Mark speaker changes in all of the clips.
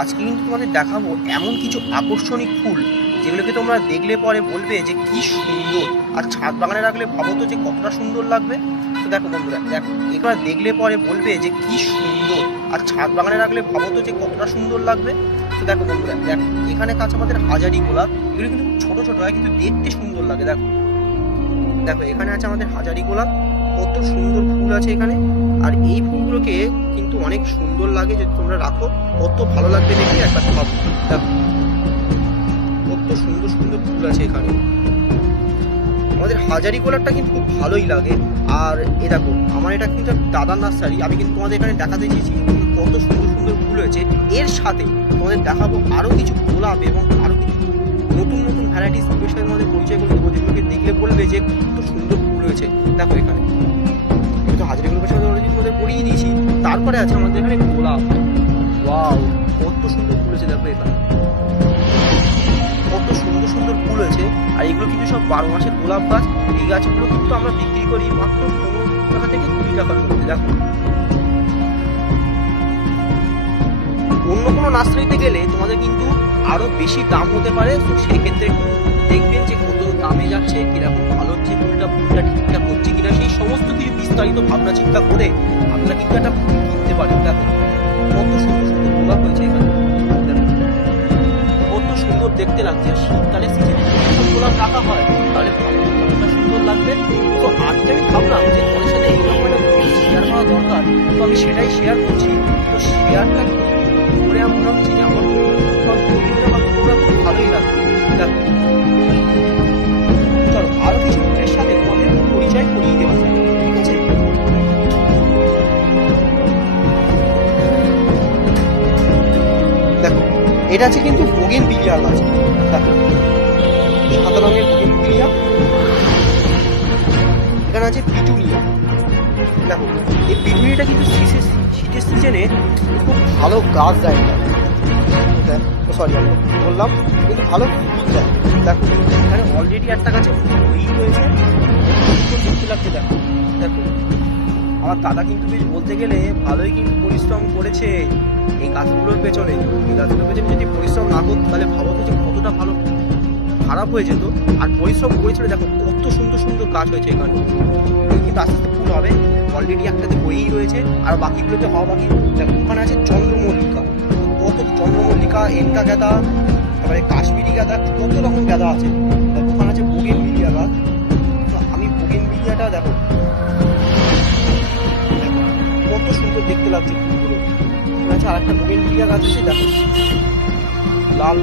Speaker 1: আজকে কিন্তু তোমাদের দেখাবো এমন কিছু আকর্ষণীয় ফুল, যেগুলোকে তোমরা দেখলে পরে বলবে যে কি সুন্দর। আর ছাদ বাগানে রাখলে ভাবো তো যে কতটা সুন্দর লাগবে। তো দেখো বন্ধুরা, দেখো, এবার দেখলে পরে বলবে যে কি সুন্দর। আর ছাদ বাগানে রাখলে ভাবো তো যে কতটা সুন্দর লাগবে। তো দেখো বন্ধুরা, দেখো, এখানে কাছে আমাদের হাজারি গোলাপ, এগুলো কিন্তু ছোট ছোট হয়, কিন্তু দেখতে সুন্দর লাগে, দেখো। দেখো, এখানে আছে আমাদের হাজারি গোলাপ। কত সুন্দর ফুল আছে এখানে। আর এই ফুলগুলোকে কিন্তু অনেক সুন্দর লাগে যদি তোমরা রাখো, কত ভালো লাগবে দেখতে একবার ভাবো। কত সুন্দর সুন্দর ফুল আছে এখানে। আমাদের হাজারি গোলাপটা কিন্তু খুব ভালোই লাগে। আর এ দেখো, আমার এটা কিন্তু দাদার নার্সারি। আমি কিন্তু তোমাদের এখানে দেখাতে চেয়েছি কত সুন্দর সুন্দর ফুল হয়েছে। এর সাথে তোমাদের দেখাবো আরও কিছু গোলাপ এবং আরও কিছু নতুন নতুন ভ্যারাইটিস বিষয়ের মধ্যে পরিচয় করে দেবো। যেগুলোকে দেখলে বলবে যে কত সুন্দর হয়েছে দেখো এখানে। আমি তো হাজারি গোলাপের সাথে অলরেডি তোমাদের পরিয়ে দিয়েছি। তারপরে আছে আমাদের এখানে গোলাপ। ওয়াও, কত সুন্দর ফুল হয়েছে দেখো এখানে। কত সুন্দর সুন্দর ফুল হয়েছে। আর এগুলো কিন্তু সব বারো মাসের গোলাপ গাছ। এই গাছগুলো কিন্তু আমরা বিক্রি করি মাত্র পনেরো টাকা থেকে কুড়ি টাকার মধ্যে, দেখো। অন্য কোনো নার্সারিতে গেলে তোমাদের কিন্তু আরও বেশি দাম হতে পারে, তো সেই ক্ষেত্রে একটু দেখবেন যে কত দামে যাচ্ছে, কীরকম ভালো হচ্ছে ফুলটা ফুলটা ঠিকঠাক হচ্ছে কিনা, সেই সমস্ত কিছু বিস্তারিত ভাবনা চিন্তা করে আপনারা কিন্তু একটা কিনতে পারেন। দেখো, কত সুন্দর সুন্দর গোলাপ হয়েছে কত সুন্দর দেখতে লাগছে। শীতকালে সিজনে গোলাপ রাখা হয়, তাহলে কতটা সুন্দর লাগবে। তো আজকে আমি ভাবলাম যে তোমাদের সাথে এইরকম একটা শেয়ার করা দরকার। তো আমি সেটাই শেয়ার করছি। তো শেয়ারটা করে আমার হচ্ছে যে আমার দেখো, এটা আছে কিন্তু বোগেন বিলিয়া গাছ। দেখো, সাদা রঙের বোগেন বিলিয়া এখানে আছে পিটুনিয়া। দেখো, এই পিটুনিটা কিন্তু শীতের শীতের সিজনে খুব ভালো গাছ দেয়। সরি আমি বললাম, কিন্তু ভালো ফুল দেয়। দেখো, এখানে অলরেডি একটা গাছে ফুল হয়েই রয়েছে। আমার দাদা কিন্তু বেশ বলতে গেলে ভালোই কিন্তু পরিশ্রম করেছে এই গাছগুলোর পেছনে। এই গাছগুলোর পেছনে যদি পরিশ্রম না করতো, তাহলে ভাবো তো যে কতটা ভালো খারাপ হয়ে যেত। আর পরিশ্রম করেছিল, দেখো, কত সুন্দর সুন্দর গাছ হয়েছে এখানে। কিন্তু আস্তে আস্তে ফুল হবে। অলরেডি একটাতে হয়েই রয়েছে। আর বাকিগুলোতে হওয়া বাকি, দেখো, ওখানে আছে চন্দ্রমল্লিকা। কত চন্দ্রমল্লিকা এনকা গাঁদা, তারপরে কাশ্মীরি গাঁদা, কত রকম গাঁদা আছে। ওখানে আছে বোগেন মিলিয়া গাছ। তো আমি বোগেন মিলিয়াটা দেখো সুন্দর দেখতে লাগছে ফুলগুলো। এখানে আছে আরেকটা বোগেন মিলিয়া গাছ আছে, দেখো। লাল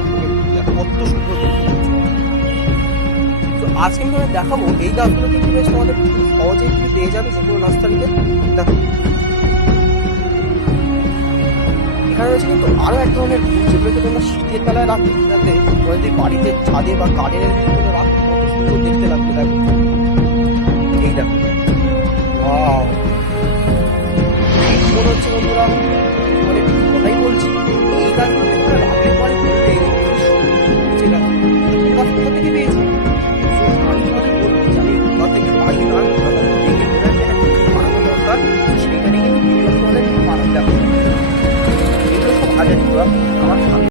Speaker 1: কত সুন্দর তো আজকে আমি তোমাদের দেখাবো এই গাছগুলো কিন্তু বেশ তোমাদের খুব সহজেই কিন্তু পেয়ে যাবে যে কোনো নার্সারিতে দেখো। এখানে রয়েছে কিন্তু আরও এক ধরনের ফুল যেগুলোকে তোমরা শীতের বেলায় রাখতে যাতে তোমরা যদি বাড়িতে ছাদে বা গার্ডেনের ভিতরে রাখো কত সুন্দর দেখতে লাগবে, দেখো। এই দেখো। দরকার